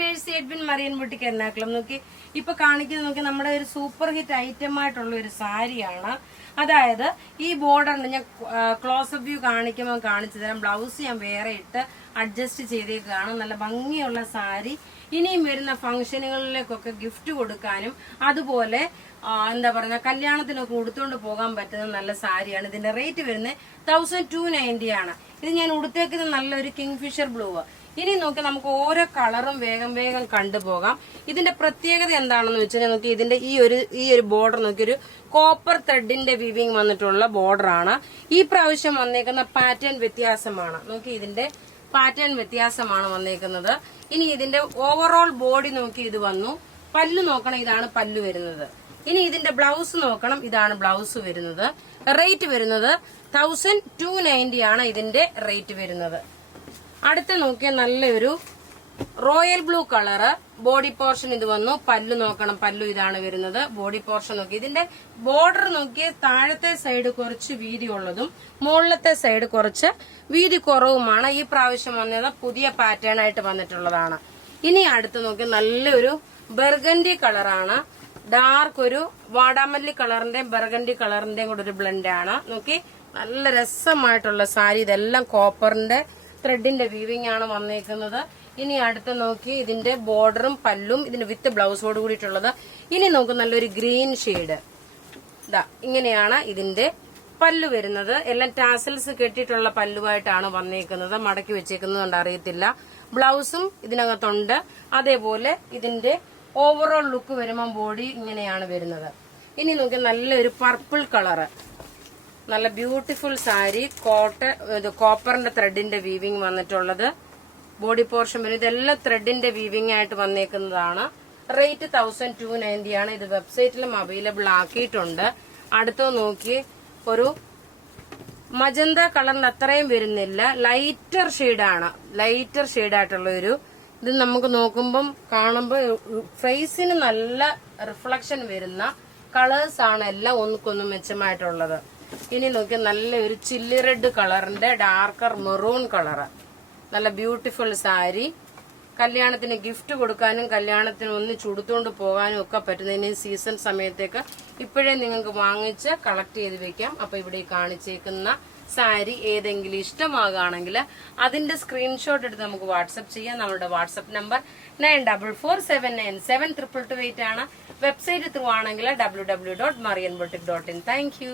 Mercy Edwin മറിയൻ ബുട്ടിക്ക് എറണാകുളം. നോക്കി ഇപ്പൊ കാണിക്കുന്നത് നോക്കി നമ്മുടെ ഒരു സൂപ്പർ ഹിറ്റ് ഐറ്റം ആയിട്ടുള്ള ഒരു സാരിയാണ്. അതായത് ഈ ബോർഡറിന് ഞാൻ ക്ലോസപ്പ് വ്യൂ കാണിക്കുമ്പോൾ കാണിച്ചു തരാം. ബ്ലൗസ് ഞാൻ വേറെ ഇട്ട് അഡ്ജസ്റ്റ് ചെയ്തേക്കാണ്. നല്ല ഭംഗിയുള്ള സാരി. ഇനിയും വരുന്ന ഫംഗ്ഷനുകളിലേക്കൊക്കെ ഗിഫ്റ്റ് കൊടുക്കാനും അതുപോലെ എന്താ പറയുക കല്യാണത്തിനൊക്കെ ഉടുത്തോണ്ട് പോകാൻ പറ്റുന്ന നല്ല സാരിയാണ്. ഇതിന്റെ റേറ്റ് വരുന്നത് 1290 ആണ്. ഇത് ഞാൻ ഉടുത്തേക്കുന്നത് നല്ലൊരു കിങ്ഫിഷർ ബ്ലൂ. ഇനി നോക്കി നമുക്ക് ഓരോ കളറും വേഗം വേഗം കണ്ടുപോകാം. ഇതിന്റെ പ്രത്യേകത എന്താണെന്ന് വെച്ചാൽ നോക്കി ഇതിന്റെ ഈ ഒരു ബോർഡർ നോക്കി ഒരു കോപ്പർ ത്രെഡിന്റെ വിവിങ് വന്നിട്ടുള്ള ബോർഡർ ആണ്. ഈ പ്രാവശ്യം വന്നേക്കുന്ന പാറ്റേൺ വ്യത്യാസമാണ്. നോക്കി ഇതിന്റെ പാറ്റേൺ വ്യത്യാസമാണ് വന്നേക്കുന്നത്. ഇനി ഇതിന്റെ ഓവറോൾ ബോഡി നോക്കി ഇത് വന്നു. പല്ലു നോക്കണം, ഇതാണ് പല്ലു വരുന്നത്. ഇനി ഇതിന്റെ ബ്ലൗസ് നോക്കണം, ഇതാണ് ബ്ലൗസ് വരുന്നത്. റേറ്റ് വരുന്നത് 1290 ആണ് ഇതിന്റെ റേറ്റ് വരുന്നത്. അടുത്ത നോക്കിയ നല്ലൊരു royal blue colour body portion ഇത് വന്നു. പല്ലു നോക്കണം, പല്ലു ഇതാണ് വരുന്നത്. ബോഡി പോർഷൻ നോക്കി ഇതിന്റെ ബോർഡർ നോക്കിയ താഴത്തെ സൈഡ് കുറച്ച് വീതി ഉള്ളതും മുകളിലത്തെ സൈഡ് കുറച്ച് വീതി കുറവുമാണ്. ഈ പ്രാവശ്യം വന്നത് പുതിയ പാറ്റേൺ ആയിട്ട് വന്നിട്ടുള്ളതാണ്. ഇനി അടുത്ത് നോക്കി നല്ലൊരു ബർഗൻഡി കളറാണ്. ഡാർക്ക് ഒരു വാടാമല്ലി കളറിന്റെയും ബർഗൻഡി കളറിന്റെയും കൂടെ ഒരു ബ്ലെൻഡ് ആണ്. നോക്കി നല്ല രസമായിട്ടുള്ള സാരി. ഇതെല്ലാം കോപ്പറിന്റെ ത്രെഡിന്റെ വീവിംഗ് ആണ് വന്നേക്കുന്നത്. ഇനി അടുത്ത് നോക്കി ഇതിന്റെ ബോർഡറും പല്ലും ഇതിന്റെ വിത്ത് ബ്ലൗസോട് കൂടിയിട്ടുള്ളത്. ഇനി നോക്ക് നല്ലൊരു ഗ്രീൻ ഷെയ്ഡ്. ഇതാ ഇങ്ങനെയാണ് ഇതിന്റെ പല്ലു വരുന്നത്. എല്ലാം ടാസൽസ് കെട്ടിയിട്ടുള്ള പല്ലുവായിട്ടാണ് വന്നേക്കുന്നത്. മടക്കി വെച്ചേക്കുന്നത് കൊണ്ട് അറിയത്തില്ല. ബ്ലൗസും ഇതിനകത്തുണ്ട്. അതേപോലെ ഇതിന്റെ ഓവറോൾ ലുക്ക് വരുമ്പോൾ ബോഡി ഇങ്ങനെയാണ് വരുന്നത്. ഇനി നോക്കി നല്ലൊരു പർപ്പിൾ കളറ്, നല്ല ബ്യൂട്ടിഫുൾ സാരി. കോപ്പറിന്റെ ത്രെഡിന്റെ വീവിംഗ് വന്നിട്ടുള്ളത്. ബോഡി പോർഷൻ വരും. ഇതെല്ലാം ത്രെഡിന്റെ വീവിംഗ് ആയിട്ട് വന്നേക്കുന്നതാണ്. റേറ്റ് 1290 ആണ്. ഇത് വെബ്സൈറ്റിലും അവൈലബിൾ ആക്കിയിട്ടുണ്ട്. അടുത്ത നോക്കി ഒരു മജന്ത കളറിന്റെ അത്രയും വരുന്നില്ല, ലൈറ്റർ ഷെയ്ഡാണ്. ലൈറ്റർ ഷെയ്ഡായിട്ടുള്ള ഒരു ഇത് നമുക്ക് നോക്കുമ്പം കാണുമ്പോൾ ഫേസിന് നല്ല റിഫ്ലക്ഷൻ വരുന്ന കളേഴ്സ് ആണ് എല്ലാം ഒന്നുക്കൊന്നും മെച്ചമായിട്ടുള്ളത്. ഇനി നോക്കി നല്ലൊരു ചില്ലി റെഡ് കളറിന്റെ ഡാർക്കർ മെറൂൺ കളറ്, നല്ല ബ്യൂട്ടിഫുൾ സാരി. കല്യാണത്തിന് ഗിഫ്റ്റ് കൊടുക്കാനും കല്യാണത്തിന് ഒന്ന് ചുടുത്തോണ്ട് പോകാനും ഒക്കെ പറ്റുന്ന ഇനി സീസൺ സമയത്തേക്ക് ഇപ്പോഴേ നിങ്ങൾക്ക് വാങ്ങിച്ച് കളക്ട് ചെയ്ത് വെക്കാം. അപ്പൊ ഇവിടെ കാണിച്ചേക്കുന്ന സാരി ഏതെങ്കിലും ഇഷ്ടമാകുകയാണെങ്കിൽ അതിന്റെ സ്ക്രീൻഷോട്ട് എടുത്ത് നമുക്ക് വാട്സപ്പ് ചെയ്യാം. നമ്മുടെ വാട്സപ്പ് നമ്പർ 9447972228 ആണ്. വെബ്സൈറ്റ് ത്രൂ ആണെങ്കിൽ www.marianboutique.in. Thank you.